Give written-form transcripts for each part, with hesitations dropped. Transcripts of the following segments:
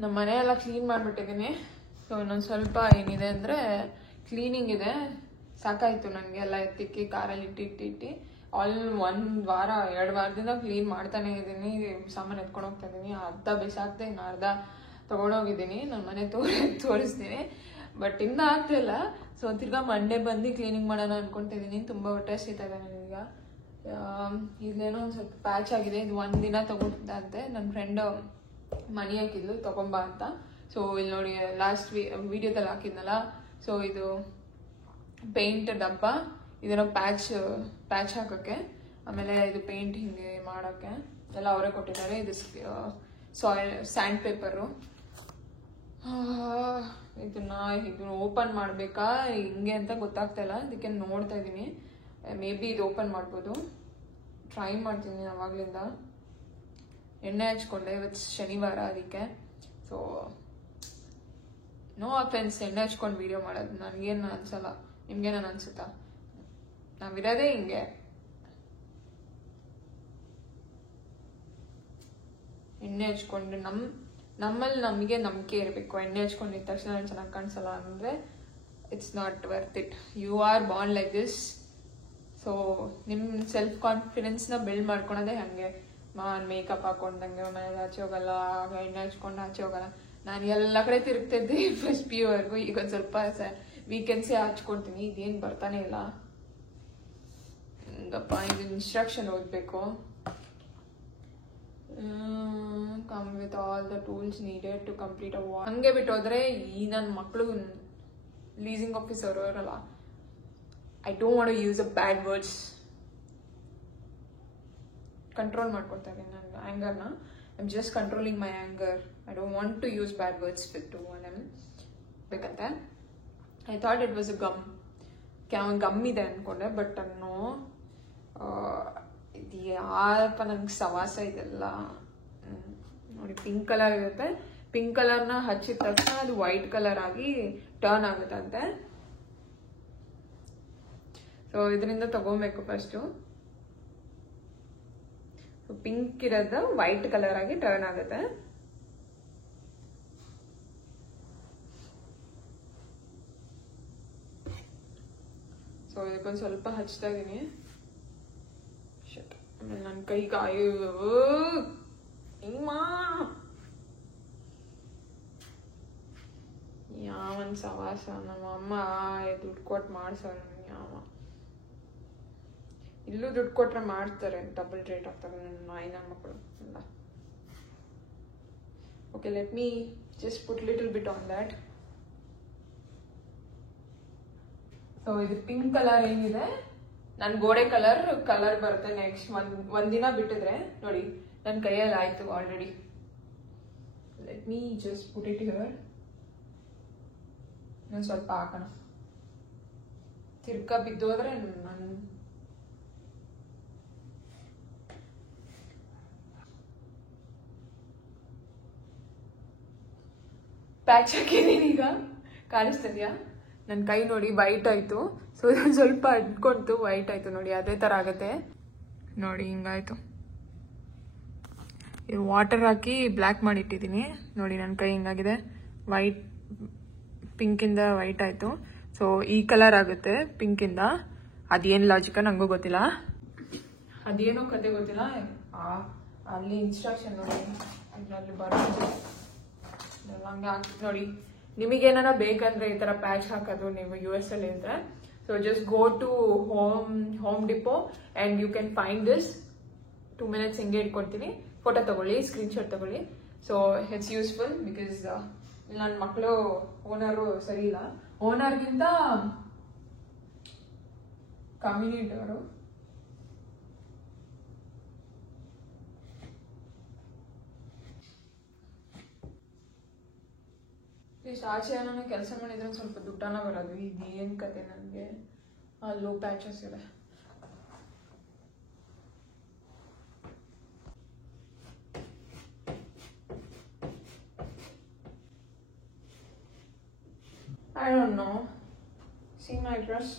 ನಮ್ಮ ಮನೆಯೆಲ್ಲ clean ಮಾಡಿಬಿಟ್ಟಿದ್ದೀನಿ. So ಇನ್ನೊಂದು ಸ್ವಲ್ಪ ಏನಿದೆ ಅಂದರೆ ಕ್ಲೀನಿಂಗ್ ಇದೆ. ಸಾಕಾಯಿತು ನನಗೆ ಎಲ್ಲ ಎತ್ತಿಕ್ಕಿ ಕಾರಲ್ಲಿ ಇಟ್ಟು ಒಂದು ವಾರ 2 ವಾರದಿಂದ ಕ್ಲೀನ್ ಮಾಡ್ತಾನೆ ಇದ್ದೀನಿ. ಸಾಮಾನು ಎತ್ಕೊಂಡು ಹೋಗ್ತಾ ಇದ್ದೀನಿ. ಅರ್ಧ ಬಿಸಾಕ್ದೆ, ಇನ್ನು ಅರ್ಧ ತೊಗೊಂಡೋಗಿದ್ದೀನಿ. ನನ್ನ ಮನೆ ತೋರಿಸ್ತೀನಿ, ಬಟ್ ಇನ್ನೂ ಆಗ್ತಿಲ್ಲ. ಸೊ ತಿರ್ಗಾ ಮಂಡೇ ಬಂದು ಕ್ಲೀನಿಂಗ್ ಮಾಡೋಣ ಅನ್ಕೊತಿದ್ದೀನಿ. ತುಂಬ ಹೊಟ್ಟೆ ಹಸಿತಾ ಇದೆ ನನಗೀಗ. ಇಲ್ಲೇನೋ ಒಂದು ಸ್ವಲ್ಪ ಪ್ಯಾಚ್ ಆಗಿದೆ. ಇದು 1 ದಿನ ತಗೊಂಡಂತೆ ನನ್ನ ಫ್ರೆಂಡ್ ಮನಿ ಹಾಕಿದ್ಲು ತಗೊಂಬಾ ಅಂತ. ಸೊ ಇಲ್ಲಿ ನೋಡಿ, ಲಾಸ್ಟ್ ವಿಡಿಯೋದಲ್ಲಿ ಹಾಕಿದ್ನಲ್ಲ, ಸೊ ಇದು ಪೇಂಟ್ ಡಬ್ಬ. ಇದನ್ನು ಪ್ಯಾಚ್ ಹಾಕೋಕ್ಕೆ, ಆಮೇಲೆ ಇದು ಪೇಂಟ್ ಹಿಂಗೆ ಮಾಡೋಕ್ಕೆ ಎಲ್ಲ ಅವರೇ ಕೊಟ್ಟಿದ್ದಾರೆ. ಇದು ಸ್ಯಾಂಡ್ ಪೇಪರು. ಇದನ್ನ ಓಪನ್ ಮಾಡಬೇಕಾ ಹಿಂಗೆ ಅಂತ ಗೊತ್ತಾಗ್ತಾ ಇಲ್ಲ. ಅದಕ್ಕೆ ನೋಡ್ತಾ ಇದ್ದೀನಿ. ಮೇ ಬಿ ಇದು ಓಪನ್ ಮಾಡ್ಬೋದು. ಟ್ರೈ ಮಾಡ್ತೀನಿ ಆವಾಗಲಿಂದ. ಎಣ್ಣೆ ಹಚ್ಕೊಂಡೆ, ಇವತ್ತು ಶನಿವಾರ ಅದಕ್ಕೆ. ಸೊ ನೋ ಅಫೆನ್ಸ್, ಎಣ್ಣೆ ಹಚ್ಕೊಂಡು ವೀಡಿಯೋ ಮಾಡೋದು ನನಗೇನು ಅನ್ಸಲ್ಲ. ನಿಮ್ಗೇನು ಅನ್ಸುತ್ತಾ? ನಾವಿರೋದೇ ಹಿಂಗೆ. ಎಣ್ಣೆ ಹಚ್ಕೊಂಡು ನಮ್ಮಲ್ಲಿ ನಮಗೆ ನಂಬಿಕೆ ಇರಬೇಕು. ಎಣ್ಣೆ ಹಚ್ಕೊಂಡಿದ್ದ ತಕ್ಷಣ ಚೆನ್ನಾಗಿ ಕಾಣಿಸಲ್ಲ ಅಂದರೆ it's not worth it. You are born like this. So ನಿಮ್ಮ ಸೆಲ್ಫ್ ಕಾನ್ಫಿಡೆನ್ಸ್ನ ಬಿಲ್ಡ್ ಮಾಡ್ಕೊಳೋದೇ ಹಾಗೆ. ಮೇಕಪ್ ಹಾಕೊಂಡಂಗೆ ಮನೇಲಿ ಆಚೆ ಹೋಗಲ್ಲ, ಎಣ್ಣೆ ಹಚ್ಕೊಂಡು ಆಚೆ ಹೋಗಲ್ಲ. ನಾನು ಎಲ್ಲ ಕಡೆ ತಿರುಗ್ತಿದ್ದೆ ಫಸ್ಟ್ PU ವರೆಗೂ. ಈಗ ಒಂದು ಸ್ವಲ್ಪ ವೀಕೆಂಡ್ಸೇ ಹಚ್ಕೊಳ್ತೀನಿ. ಇದೇನು ಬರ್ತಾನೆ ಇಲ್ಲ. ಗಪ್ಪ, ಇದು ಇನ್ಸ್ಟ್ರಕ್ಷನ್ ಓದಬೇಕು. Come with all the tools needed to complete a walk. ಹಂಗೆ ಬಿಟ್ಟು ಹೋದ್ರೆ ಈ ನನ್ನ ಮಕ್ಕಳು ಲೀಸಿಂಗ್ ಆಫೀಸರ್ ಅವರಲ್ಲ, I don't want to use a bad words. Control ಮಾಡ್ಕೊಳ್ತಾ ಇದ್ದೀನಿ ನನ್ನ ಆ್ಯಂಗರ್ನ. I am just controlling my anger. I don't want to use bad words to them ಬೇಕಂತೆ. I thought it was a gum ಇದೆ ಅಂದ್ಕೊಂಡೆ, but ಅನ್ನೋ ಇದು ಯಾರಪ್ಪ ನನಗೆ ಸವಾಸ ಇದೆಲ್ಲ. ನೋಡಿ, ಪಿಂಕ್ ಕಲರ್ ಇರುತ್ತೆ. ಪಿಂಕ್ ಕಲರ್ನ ಹಚ್ಚಿದ ತಕ್ಷಣ ಅದು ವೈಟ್ ಕಲರ್ ಆಗಿ ಟರ್ನ್ ಆಗುತ್ತಂತೆ. ಸೊ ಇದರಿಂದ ತಗೋಬೇಕು ಫಸ್ಟು. ಪಿಂಕ್ ಇರೋದು ವೈಟ್ ಕಲರ್ ಆಗಿ ಟರ್ನ್ ಆಗುತ್ತೆ. ಸೊ ಇದಕ್ಕೊಂದು ಸ್ವಲ್ಪ ಹಚ್ತಾ ಇದೀನಿ. ಆಮೇಲೆ ನನ್ನ ಕೈ ಯಾವನ್ ಸವಾಸ. ನಮ್ಮ ಅಮ್ಮ ದುಡ್ಡು ಕೊಟ್ಟು ಮಾಡ್ಸೋರು ನನಗೆ. ಯಾವ ಇಲ್ಲೂ ದುಡ್ಡು ಕೊಟ್ರೆ ಮಾಡ್ತಾರೆ, ಡಬಲ್ ರೇಟ್ ಆಗ್ತಾರೆ ನನ್ನ ಮಕ್ಕಳು ಎಲ್ಲ. Okay, let me just put little bit on that. So ಇದು ಪಿಂಕ್ ಕಲರ್ ಏನಿದೆ, ನನ್ನ ಗೋಡೆ ಕಲರ್ ಬರುತ್ತೆ ನೆಕ್ಸ್ಟ್ ಒಂದ್ ದಿನ ಬಿಟ್ಟಿದ್ರೆ. ನೋಡಿ, ನನ್ನ ಕೈಯಲ್ಲಿ ಆಯ್ತು already. Let me just put it here. ನಾನು ಸ್ವಲ್ಪ ಹಾಕೋಣ. ತಿರ್ಕ ಬಿದ್ದೋದ್ರೆ ನಾನು ಪ್ಯಾಚ್ ಹಾಕಿದ್ದೀನಿ. ಈಗ ಕಾಣಿಸ್ತದ್ಯಾ? ನನ್ನ ಕೈ ನೋಡಿ ವೈಟ್ ಆಯ್ತು. ಸೊ ಸ್ವಲ್ಪ ಅಡ್ಕೊಂತು, ವೈಟ್ ಆಯ್ತು. ನೋಡಿ, ಅದೇ ತರ ಆಗತ್ತೆ. ನೋಡಿ, ಹಿಂಗಾಯ್ತು. ಇದು ವಾಟರ್ ಹಾಕಿ ಬ್ಲ್ಯಾಕ್ ಮಾಡಿ ಇಟ್ಟಿದ್ದೀನಿ. ನೋಡಿ, ನನ್ನ ಕೈ ಹಿಂಗಾಗಿದೆ. ವೈಟ್, ಪಿಂಕಿಂದ ವೈಟ್ ಆಯ್ತು. ಸೊ ಈ ಕಲರ್ ಆಗುತ್ತೆ ಪಿಂಕಿಂದ. ಅದೇನು ಲಾಜಿಕ ನಂಗೂ ಗೊತ್ತಿಲ್ಲ, ಅದೇನೋ ಕತೆ ಗೊತ್ತಿಲ್ಲ. ಅಲ್ಲಿ ಇನ್ಸ್ಟ್ರಕ್ಷನ್ ನೋಡಿ, ಅಲ್ಲಿ ಬರೋದು ಹಂಗೆ ಆಗ್ತದೆ. ನೋಡಿ, ನಿಮಗೇನಾರ ಬೇಕಂದ್ರೆ ಈ ತರ ಪ್ಯಾಚ್ ಹಾಕೋದು ನೀವು US ಅಲ್ಲಿ ಇದ್ರೆ, so just go to Home Depot and you can find this. 2 minutes ಹಿಂಗೆ ಇಟ್ಕೊಡ್ತೀನಿ. ಫೋಟೋ ತಗೊಳ್ಳಿ, ಸ್ಕ್ರೀನ್ಶಾಟ್ ತಗೊಳ್ಳಿ. ಸೊ ಇಟ್ಸ್ ಯೂಸ್ಫುಲ್ ಬಿಕಾಸ್ ನನ್ನ ಮಕ್ಕಳು ಓನರು ಸರಿ ಇಲ್ಲ. ಓನರ್ಗಿಂತ ಕಮ್ಯುನಿಟಿ ಅವರು. ಇಷ್ಟು ಆಚೆ ನಾನು ಕೆಲಸ ಮಾಡಿದ್ರೆ ಸ್ವಲ್ಪ ದುಡ್ಡನ ಬರೋದು. ಇದು ಏನು ಕತೆ ನನಗೆ. ಲೋ ಪ್ಯಾಚಸ್ ಇದೆ. I don't know. See my dress?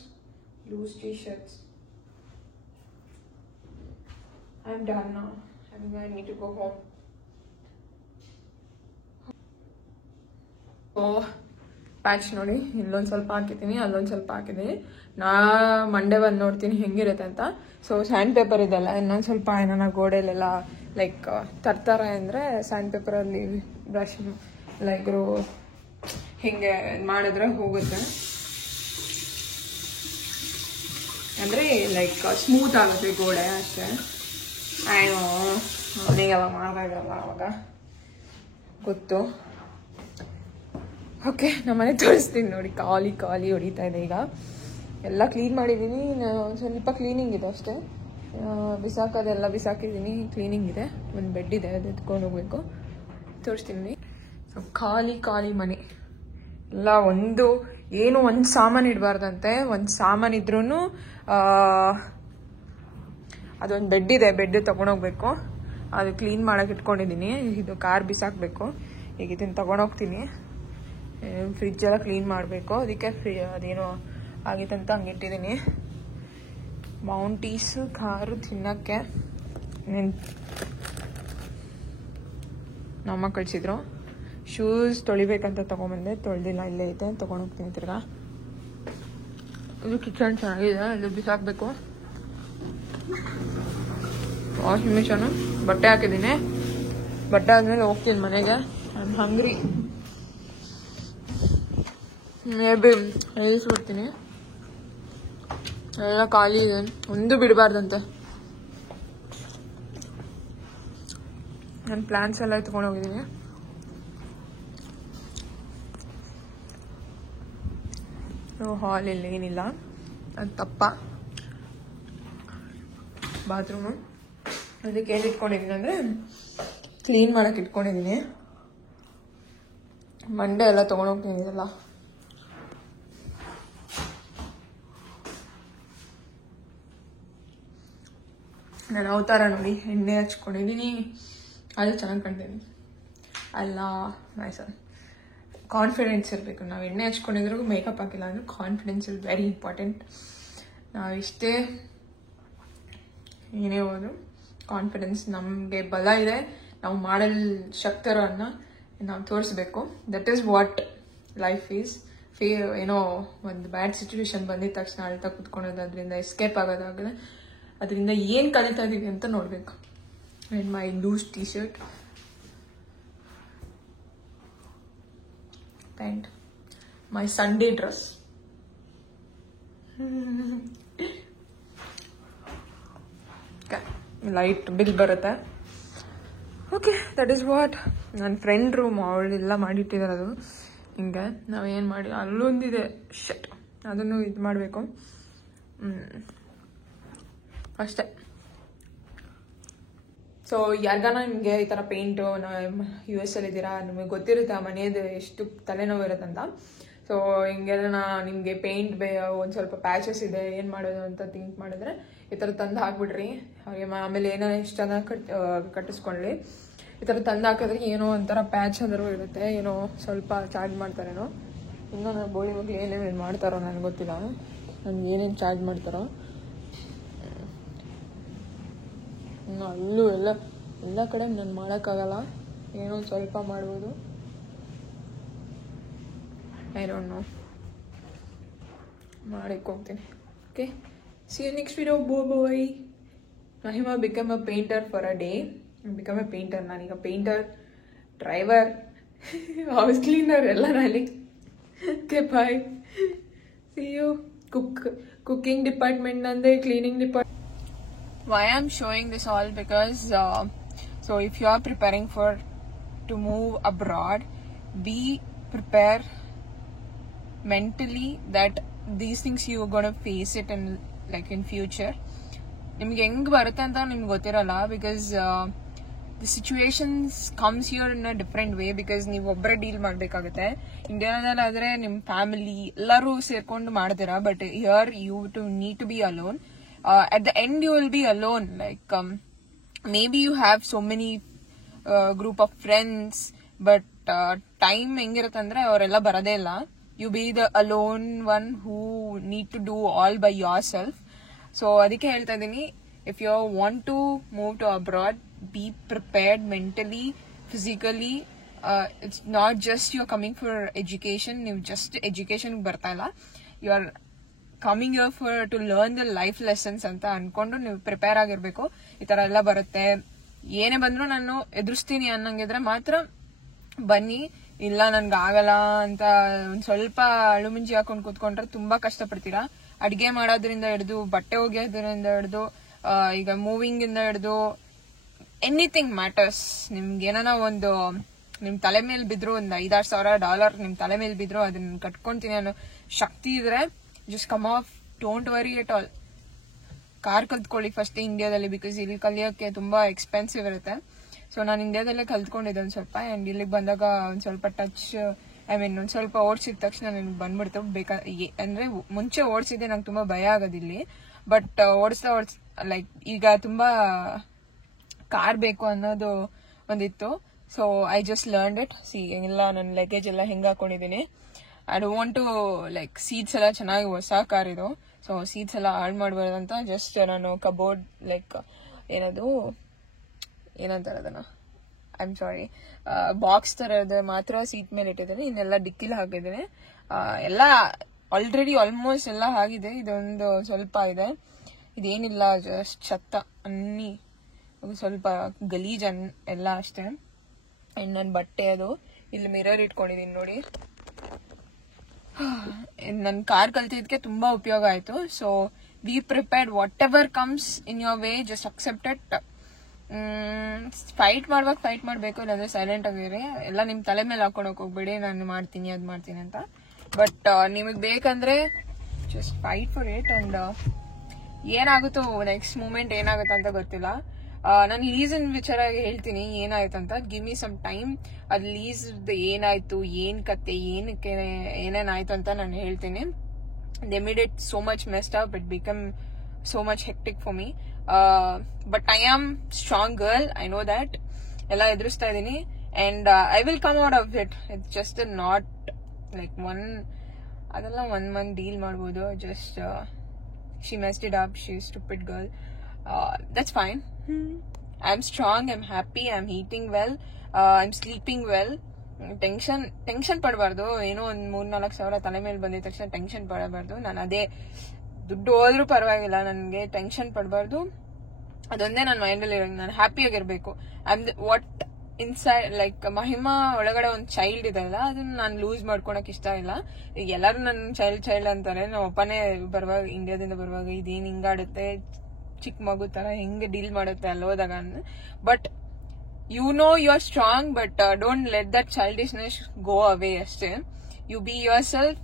Loose t-shirts. I'm done now. I think I need to go home. Patch ನೋಡಿ, ಇಲ್ಲೊಂದು ಸ್ವಲ್ಪ ಹಾಕಿದ್ದೀನಿ, ಅಲ್ಲೊಂದು ಸ್ವಲ್ಪ ಹಾಕಿದ್ದೀನಿ. ನಾ ಮಂಡೇ ಬಂದು ನೋಡ್ತೀನಿ ಹೆಂಗಿರುತ್ತೆ ಅಂತ. ಸೊ ಸ್ಯಾಂಡ್ ಪೇಪರ್ ಇದೆಲ್ಲ ಇನ್ನೊಂದು ಸ್ವಲ್ಪ ಏನಾರ ಗೋಡೆಲೆಲ್ಲ ಲೈಕ್ ತರ್ತಾರೆ ಅಂದರೆ ಸ್ಯಾಂಡ್ ಪೇಪರಲ್ಲಿ ಬ್ರಷ್ ಲೈಕ್ ಹಿಂಗೆ ಮಾಡಿದ್ರೆ ಹೋಗುತ್ತೆ, ಅಂದರೆ ಲೈಕ್ ಸ್ಮೂತ್ ಆಗುತ್ತೆ ಗೋಡೆ ಅಷ್ಟೇ. ಆಯ್ನು ಅವನಿಗೆಲ್ಲ ಮಾಡಬೇಕಲ್ಲ ಅವಾಗ ಗೊತ್ತು. ಓಕೆ, ನಮ್ಮನೆ ತೋರಿಸ್ತೀನಿ ನೋಡಿ. ಖಾಲಿ ಖಾಲಿ ಹೊಡಿತಾ ಇದೆ. ಈಗ ಎಲ್ಲ ಕ್ಲೀನ್ ಮಾಡಿದ್ದೀನಿ, ಸ್ವಲ್ಪ ಕ್ಲೀನಿಂಗ್ ಇದೆ ಅಷ್ಟೇ. ಬಿಸಾಕೋದೆಲ್ಲ ಬಿಸಾಕಿದ್ದೀನಿ, ಕ್ಲೀನಿಂಗ್ ಇದೆ. ಒಂದು ಬೆಡ್ ಇದೆ, ಅದು ಎತ್ಕೊಂಡು ಹೋಗ್ಬೇಕು, ತೋರಿಸ್ತೀನಿ. ಸೊ ಖಾಲಿ ಖಾಲಿ ಮನೆ ಎಲ್ಲ. ಒಂದು ಸಾಮಾನು ಇಡಬಾರ್ದಂತೆ. ಒಂದು ಸಾಮಾನು ಇದ್ರೂ ಅದೊಂದು ಬೆಡ್ ಇದೆ, ಬೆಡ್ ತೊಗೊಂಡೋಗ್ಬೇಕು. ಅದು ಕ್ಲೀನ್ ಮಾಡೋಕೆ ಇಟ್ಕೊಂಡಿದ್ದೀನಿ. ಇದು ಕಾರ್ ಬಿಸಾಕಬೇಕು. ಈಗ ಇದನ್ನು ತೊಗೊಂಡೋಗ್ತೀನಿ. ಫ್ರಿಜ್ಜೆಲ್ಲ ಕ್ಲೀನ್ ಮಾಡಬೇಕು, ಅದಕ್ಕೆ ಅದೇನೋ ಆಗಿತ್ತಂತ ಹಂಗಿಟ್ಟಿದ್ದೀನಿ. ಮೌಂಟೀಸು ಕಾರು ತಿನ್ನೋಕ್ಕೆ ನಮ್ಮ ಕಳಿಸಿದ್ರು. ಶೂಸ್ ತೊಳಿಬೇಕಂತ ತೊಗೊಂಬಂದೆ, ತೊಳೆದಿಲ್ಲ, ಇಲ್ಲೇ ಐತೆ, ತೊಗೊಂಡೋಗ್ತೀನಿ ತಿರ್ಗಾ. ಇದು ಕಿಚನ್ ಚೆನ್ನಾಗಿದೆ, ಇದು ಬಿಸಾಕಬೇಕು. ವಾಷಿಂಗ್ ಮಿಷನು, ಬಟ್ಟೆ ಹಾಕಿದ್ದೀನಿ. ಬಟ್ಟೆ ಆದಮೇಲೆ ಹೋಗ್ತೀನಿ ಮನೆಗೆ. I am hungry. ಎಳಿಸ್ಬಿಡ್ತೀನಿ. ಎಲ್ಲ ಖಾಲಿ ಇದೆ, ಒಂದು ಬಿಡಬಾರ್ದಂತೆ. ನನ್ನ ಪ್ಲಾನ್ಸ್ ಎಲ್ಲ ಎತ್ಕೊಂಡು ಹೋಗಿದ್ದೀನಿ. ಹಾಲ್ ಇಲ್ಲಿ ಏನಿಲ್ಲ, ಅದು ತಪ್ಪ. ಬಾತ್ರೂಮು ಅದಕ್ಕೆ ಏನು ಇಟ್ಕೊಂಡಿದ್ದೀನಿ ಅಂದರೆ ಕ್ಲೀನ್ ಮಾಡೋಕೆ ಇಟ್ಕೊಂಡಿದ್ದೀನಿ. ಮಂಡೆ ಎಲ್ಲ ತೊಗೊಂಡೋಗ್ತೀನಿ ಇದೆಲ್ಲ. ನಾನು ಅವತಾರ ನೋಡಿ ಎಣ್ಣೆ ಹಚ್ಕೊಂಡಿದ್ದೀನಿ, ಅದು ಚೆನ್ನಾಗಿ ಕಾಣ್ತೀನಿ. ಅಲ್ಲ ಮೈಸಲ್ ಕಾನ್ಫಿಡೆನ್ಸ್ ಇರಬೇಕು. ನಾವು ಎಣ್ಣೆ ಹಚ್ಕೊಂಡಿದ್ರು ಮೇಕಪ್ ಹಾಕಿಲ್ಲ ಅಂದರೆ ಕಾನ್ಫಿಡೆನ್ಸ್ ಇಸ್ ವೆರಿ ಇಂಪಾರ್ಟೆಂಟ್. ನಾವು ಇಷ್ಟೇ ಏನೇ ಹೋದ್ರು ಕಾನ್ಫಿಡೆನ್ಸ್, ನಮಗೆ ಬಲ ಇದೆ, ನಾವು ಮಾಡಲ್ ಶಕ್ತರನ್ನು ನಾವು ತೋರಿಸ್ಬೇಕು. That is what life is. ಏನೋ ಒಂದು ಬ್ಯಾಡ್ ಸಿಚುವೇಶನ್ ಬಂದಿದ ತಕ್ಷಣ ಅಳ್ತಾ ಕುತ್ಕೊಳ್ಳೋದು, ಅದರಿಂದ ಎಸ್ಕೇಪ್ ಆಗೋದಾಗದೆ, ಅದರಿಂದ ಏನು ಕಲಿತಾ ಇದೀವಿ ಅಂತ ನೋಡಬೇಕು. And my loose T shirt pants, my Sunday dress. Light bill ಬರುತ್ತೆ. Okay, that is what. ನನ್ನ ಫ್ರೆಂಡ್ ರೂಮ್ ಅವಳೆಲ್ಲ ಮಾಡಿಟ್ಟಿದ್ದಾರೆ. ಅದು ಹಿಂಗೆ ನಾವೇನು ಮಾಡಿ, ಅಲ್ಲೊಂದಿದೆ ಶಟ್, ಅದನ್ನು ಇದು ಮಾಡಬೇಕು ಅಷ್ಟೇ. ಸೊ ಯಾರಿಗಾನ ನಿಮಗೆ ಈ ಥರ ಪೇಂಟು, US ಅಲ್ಲಿದ್ದೀರಾ, ನಿಮಗೆ ಗೊತ್ತಿರುತ್ತೆ ಆ ಮನೆಯದು ಎಷ್ಟು ತಲೆನೋವು ಇರುತ್ತಂತ. ಸೊ ಹಿಂಗೆಲ್ಲ ನಿಮಗೆ ಪೇಂಟ್ ಒಂದು ಸ್ವಲ್ಪ ಪ್ಯಾಚಸ್ ಇದೆ, ಏನು ಮಾಡೋದು ಅಂತ ಥಿಂಕ್ ಮಾಡಿದ್ರೆ ಈ ಥರ ತಂದು ಹಾಕ್ಬಿಡ್ರಿ. ಹಾಗೆ ಆಮೇಲೆ ಏನೋ ಎಷ್ಟು ಚೆನ್ನಾಗಿ ಕಟ್ಟಿಸ್ಕೊಳ್ಳಿ. ಈ ಥರ ತಂದು ಹಾಕಿದ್ರೆ ಏನೋ ಒಂಥರ ಪ್ಯಾಚ್ ಆದರೂ ಇರುತ್ತೆ. ಏನೋ ಸ್ವಲ್ಪ ಚಾರ್ಜ್ ಮಾಡ್ತಾರೇನೋ. ಇನ್ನೂ ನನ್ನ ಬೋಳಿ ಮಕ್ಳು ಏನೇನು ಮಾಡ್ತಾರೋ ನನಗೆ ಗೊತ್ತಿಲ್ಲ, ನನಗೆ ಏನೇನು ಚಾರ್ಜ್ ಮಾಡ್ತಾರೋ. ಇನ್ನು ಅಲ್ಲೂ ಎಲ್ಲ ಕಡೆ ನಾನು ಮಾಡೋಕ್ಕಾಗಲ್ಲ, ಏನೋ ಒಂದು ಸ್ವಲ್ಪ ಮಾಡ್ಬೋದು. ಐ ಡೋಂಟ್ ನೋ, ಮಾಡಕ್ಕೆ ಹೋಗ್ತೀನಿ. Okay, see you next video. Bye. Mahima become a painter for a day. Become a painter. ನಾನೀಗ ಪೇಂಟರ್, ಡ್ರೈವರ್, ಹೌಸ್ ಕ್ಲೀನರ್ ಎಲ್ಲ ನಾಲಿ. Okay, bye. See you. Cooking department ನಂದೆ, cleaning department. Why I'm showing this all because so if you are preparing to move abroad, be prepared mentally that these things you are going to face it in future. ನಿಮ್ಗೆ ಹೆಂಗ್ ಬರುತ್ತೆ ಅಂತ ನಿಮ್ಗೆ ಗೊತ್ತಿರಲ್ಲ. Because the situations comes here in a different way. Because ನೀವು ಒಬ್ಬರೇ deal ಮಾಡಬೇಕಾಗುತ್ತೆ. ಇಂಡಿಯಾದಲ್ಲಾದರೆ ನಿಮ್ಮ ಫ್ಯಾಮಿಲಿ ಎಲ್ಲರೂ ಸೇರ್ಕೊಂಡು ಮಾಡ್ತೀರಾ. But here you need to be alone. At the end you will be alone. Like maybe you have so many group of friends, but time ಹೆಂಗಿರುತ್ತೆ ಅಂದ್ರೆ ಅವರೆಲ್ಲ ಬರೋದೇ ಇಲ್ಲ. You be the alone one who need to do all by yourself. So ಅದಕ್ಕೆ ಹೇಳ್ತಾ ಇದ್ದೀನಿ, if you want to move to abroad, be prepared mentally, physically, it's not just you are coming for education. ನೀವು ಜಸ್ಟ್ education ಬರ್ತಾ ಇಲ್ಲ, you are coming here for to learn the life lessons ಅಂತ ಅನ್ಕೊಂಡು ನೀವು ಪ್ರಿಪೇರ್ ಆಗಿರ್ಬೇಕು. ಈ ತರ ಎಲ್ಲ ಬರುತ್ತೆ, ಏನೇ ಬಂದ್ರು ನಾನು ಎದುರಿಸ್ತೀನಿ ಅನ್ನಂಗಿದ್ರೆ ಮಾತ್ರ ಬನ್ನಿ. ಇಲ್ಲ ನನ್ಗೆ ಆಗಲ್ಲ ಅಂತ ಒಂದ್ ಸ್ವಲ್ಪ ಅಳುಮಿಂಜಿ ಹಾಕೊಂಡ್ ಕೂತ್ಕೊಂಡ್ರೆ ತುಂಬಾ ಕಷ್ಟ ಪಡ್ತೀರಾ. ಅಡ್ಗೆ ಮಾಡೋದ್ರಿಂದ ಹಿಡಿದು, ಬಟ್ಟೆ ಒಗೆಯೋದ್ರಿಂದ ಹಿಡಿದು, ಈಗ ಮೂವಿಂಗ್ ಇಂದ ಹಿಡಿದು ಎನಿಥಿಂಗ್ ಮ್ಯಾಟರ್ಸ್. ನಿಮ್ಗೆ ಏನಾನ ಒಂದು ನಿಮ್ ತಲೆ ಮೇಲೆ ಬಿದ್ರು, ಒಂದ್ $5,000 ನಿಮ್ ತಲೆ ಮೇಲೆ ಬಿದ್ರು ಅದನ್ನ ಕಟ್ಕೊಂತೀನಿ ಅನ್ನೋ ಶಕ್ತಿ ಇದ್ರೆ just come off, don't worry at all. Car ಕಲ್ತ್ಕೊಳ್ಳಿ ಫಸ್ಟ್ ಇಂಡಿಯಾದಲ್ಲಿ, ಬಿಕಾಸ್ ಇಲ್ಲಿ ಕಲಿಯೋಕೆ ತುಂಬಾ ಎಕ್ಸ್ಪೆನ್ಸಿವ್ ಇರುತ್ತೆ. ಸೊ ನಾನು ಇಂಡಿಯಾದಲ್ಲೇ ಕಲ್ತ್ಕೊಂಡಿದ್ದೆ ಒಂದ್ ಸ್ವಲ್ಪ, ಅಂಡ್ ಇಲ್ಲಿಗೆ ಬಂದಾಗ ಒಂದ್ ಸ್ವಲ್ಪ ಟಚ್, ಒಂದ್ ಸ್ವಲ್ಪ ಓಡಿಸಿದ ತಕ್ಷಣ ನನಗೆ ಬಂದ್ಬಿಡ್ತು. ಅಂದ್ರೆ ಮುಂಚೆ ಓಡಿಸಿದ್ದೆ, ನಂಗೆ ತುಂಬಾ ಭಯ ಆಗೋದಿಲ್ಲಿ. ಬಟ್ ಓಡಿಸ್ತಾ ಲೈಕ್ ಈಗ ತುಂಬಾ ಕಾರ್ ಬೇಕು ಅನ್ನೋದು ಒಂದಿತ್ತು. So I just learned it. ಎಲ್ಲ ನನ್ನ ಲಗೇಜ್ ಎಲ್ಲ ಹೆಂಗ್ ಹಾಕೊಂಡಿದೀನಿ. I don't want to like seats ಎಲ್ಲ ಚೆನ್ನಾಗಿ ಹೊಸ ಕಾರ್ ಇದು, ಸೊ ಸೀಟ್ಸ್ ಎಲ್ಲ ಹಾಳು ಮಾಡಬಾರ್ದಂತ ಜಸ್ಟ್ ನಾನು ಕಬೋರ್ಡ್ ಲೈಕ್ ಏನಂತಾರೆ ಅದನ್ನ, ಐ ಆಮ್ ಸಾರಿ, ಬಾಕ್ಸ್ ತರ ಮಾತ್ರ ಸೀಟ್ ಮೇಲೆ ಇಟ್ಟಿದ್ದೀನಿ. ಇನ್ನೆಲ್ಲ ಡಿಕ್ಕಿಲಿ ಹಾಕಿದ್ದೀನಿ. ಎಲ್ಲ ಆಲ್ರೆಡಿ ಆಲ್ಮೋಸ್ಟ್ ಎಲ್ಲ ಆಗಿದೆ. ಇದೊಂದು ಸ್ವಲ್ಪ ಇದೆ, ಇದೇನಿಲ್ಲ, ಜಸ್ಟ್ ಛತ್ತ ಅನ್ನಿ ಸ್ವಲ್ಪ ಗಲೀಜ್ ಎಲ್ಲ ಅಷ್ಟೇ. ಅಂಡ್ ನನ್ನ ಬಟ್ಟೆ ಅದು ಇಲ್ಲಿ ಮಿರರ್ ಇಟ್ಕೊಂಡಿದೀನಿ ನೋಡಿ. ನನ್ನ ಕಾರ್ ಕಲ್ತಿದ್ಕೆ ತುಂಬಾ ಉಪಯೋಗ ಆಯ್ತು. So be prepared, what ever comes in your way, just accept it. Fight ಮಾಡುವಾಗ ಫೈಟ್ ಮಾಡಬೇಕು, ಇಲ್ಲಾಂದ್ರೆ ಸೈಲೆಂಟ್ ಆಗಿರಿ. ಎಲ್ಲ ನಿಮ್ ತಲೆ ಮೇಲೆ ಹಾಕೊಳಕ್ ಹೋಗ್ಬೇಡಿ, ನಾನು ಮಾಡ್ತೀನಿ ಅದ್ ಮಾಡ್ತೀನಿ ಅಂತ. ಬಟ್ ನಿಮಗ್ ಬೇಕಂದ್ರೆ just fight for it. And ಏನಾಗುತ್ತೋ ನೆಕ್ಸ್ಟ್ ಮೂಮೆಂಟ್ ಏನಾಗುತ್ತೆ ಅಂತ ಗೊತ್ತಿಲ್ಲ. ನಾನು ಲೀಸನ್ ವಿಚಾರ ಹೇಳ್ತೀನಿ ಏನಾಯ್ತಂತ. Give me some time. ಅದ್ ಲೀಸ್ ಏನಾಯ್ತು, ಏನ್ ಕತೆ, ಏನಕ್ಕೆ ಏನೇನಾಯ್ತು ಅಂತ ನಾನು ಹೇಳ್ತೀನಿ. They made it so much messed up, it become so much hectic for me, but I am strong girl, I know that. ella edrusta idini and I will come out of it. It's just not like adalla 1 month deal ಮಾಡಬಹುದು. Just she messed it up, she's a stupid girl. That's fine. I'm strong, I'm happy, I'm eating well, I'm sleeping well. Tension ಪಡಬಾರ್ದು. ಏನೋ ಒಂದ್ 3-4 ಸಾವಿರ ತಲೆ ಮೇಲೆ ಬಂದಿದ ತಕ್ಷಣ tension ಪಡಬಾರ್ದು. ನಾನು ಅದೇ ದುಡ್ಡು ಹೋದ್ರೂ ಪರವಾಗಿಲ್ಲ, ನನ್ಗೆ ಟೆನ್ಷನ್ ಪಡಬಾರ್ದು. ಅದೊಂದೇ ನನ್ನ ಮೈಂಡಲ್ಲಿ ಇರೋ, ನಾನು ಹ್ಯಾಪಿ ಆಗಿರ್ಬೇಕು. ವಾಟ್ ಇನ್ಸೈಡ್ ಲೈಕ್ ಮಹಿಮಾ ಒಳಗಡೆ ಒಂದು ಚೈಲ್ಡ್ ಇದೆಲ್ಲ, ಅದನ್ನ ನಾನು ಲೂಸ್ ಮಾಡ್ಕೊಳಕ್ ಇಷ್ಟ ಇಲ್ಲ. ಈಗ ಎಲ್ಲರೂ ನನ್ನ ಚೈಲ್ಡ್ ಅಂತಾರೆ. ನಮ್ಮ ಅಪ್ಪನೇ ಬರುವಾಗ, ಇಂಡಿಯಾದಿಂದ ಬರುವಾಗ, ಇದೇನ್ ಹಿಂಗಾಡುತ್ತೆ, ಚಿಕ್ಕ ಮಗು ತರ ಹೆಂಗೆ ಡೀಲ್ ಮಾಡುತ್ತೆ ಅಲ್ಲಿ ಹೋದಾಗ. But you know you're strong, but don't let that childishness go away ಅಷ್ಟೇ. You be yourself,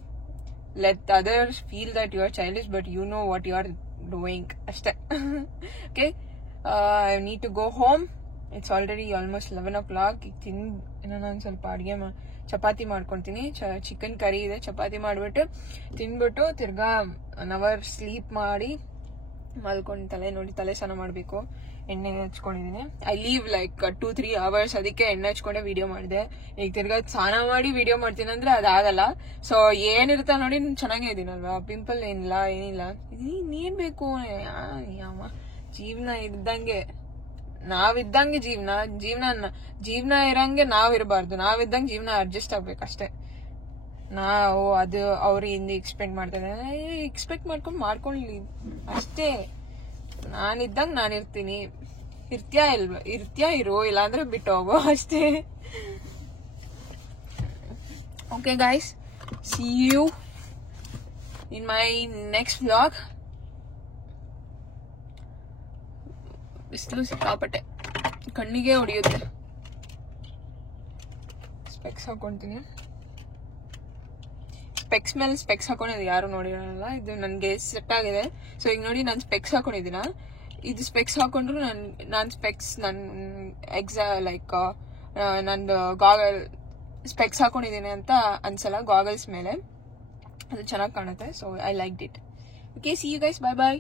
let others feel that you are childish, but you know what you are doing ಅಷ್ಟೇ. Okay, I need to go home. It's already almost 11 o'clock. ನಾನು ಸ್ವಲ್ಪ ಅಡಿಗೆ chapati ಮಾಡ್ಕೊಂತೀನಿ. Chicken curry ಇದೆ, ಚಪಾತಿ ಮಾಡ್ಬಿಟ್ಟು ತಿನ್ಬಿಟ್ಟು ತಿರ್ಗಾ 1 hour sleep ಮಾಡಿ ಮಲ್ಕೊಂಡು ತಲೆ ಸ್ನಾನ ಮಾಡ್ಬೇಕು. ಎಣ್ಣೆ ಹಚ್ಕೊಂಡಿದೀನಿ. ಐ ಲೀವ್ ಲೈಕ್ 2-3 hours, ಅದಕ್ಕೆ ಎಣ್ಣೆ ಹಚ್ಕೊಂಡೆ ವಿಡಿಯೋ ಮಾಡಿದೆ. ಈಗ ತಿರ್ಗಾ ಸ್ನಾನ ಮಾಡಿ ವಿಡಿಯೋ ಮಾಡ್ತೀನಿ ಅಂದ್ರೆ ಅದಾಗಲ್ಲ. ಸೊ ಏನಿರುತ್ತ ನೋಡಿ, ಚೆನ್ನಾಗೇ ಇದೀನಲ್ವಾ, ಪಿಂಪಲ್ ಏನಿಲ್ಲ. ಇನ್ನೇನ್ ಬೇಕು, ಯಾವ ಜೀವನ ಇದ್ದಂಗೆ, ನಾವಿದ್ದಂಗೆ ಜೀವನ ಇರಂಗೆ ನಾವಿರಬಾರ್ದು. ನಾವಿದ್ದಂಗೆ ಜೀವನ ಅಡ್ಜಸ್ಟ್ ಆಗ್ಬೇಕಷ್ಟೇ. ನಾವು ಅದು ಅವ್ರು ಹಿಂದೆ ಎಕ್ಸ್ಪೆಕ್ಟ್ ಮಾಡ್ತಾರೆ, ಎಕ್ಸ್ಪೆಕ್ಟ್ ಮಾಡ್ಕೊಳ್ಳಿ ಅಷ್ಟೇ. ನಾನಿದ್ದಂಗೆ ನಾನಿರ್ತೀನಿ. ಇರ್ತ್ಯಾ ಇರು, ಇಲ್ಲಾಂದ್ರೆ ಬಿಟ್ಟು ಹೋಗೋ ಅಷ್ಟೇ. Okay guys, see you in my next vlog. ಬಿಸಿಲು ಸಿಕ್ಕಾಪಟ್ಟೆ, ಕಣ್ಣಿಗೆ ಹೊಡಿಯುತ್ತೆ. ಸ್ಪೆಕ್ಸ್ ಹಾಕೊಂತೀನಿ. ಸ್ಪೆಕ್ಸ್ ಮೇಲೆ ಸ್ಪೆಕ್ಸ್ ಹಾಕೊಂಡಿದ್ದು ಯಾರು ನೋಡಿರಲ್ಲ. ಇದು ನನ್ಗೆ ಸೆಟ್ ಆಗಿದೆ. ಸೊ ಈಗ ನೋಡಿ, ನಾನು ಸ್ಪೆಕ್ಸ್ ಹಾಕೊಂಡಿದ್ದೀನ. ಇದು ಸ್ಪೆಕ್ಸ್ ಹಾಕೊಂಡ್ರು ನಾನು ಸ್ಪೆಕ್ಸ್ ಲೈಕ್ ನಂದು ಗಾಗಲ್ ಸ್ಪೆಕ್ಸ್ ಹಾಕೊಂಡಿದ್ದೀನಿ ಅಂತ ಅನ್ಸಲ್ಲ. ಗಾಗಲ್ಸ್ ಮೇಲೆ ಅದು ಚೆನ್ನಾಗಿ ಕಾಣುತ್ತೆ. So I like it. Okay, see you guys, bye bye.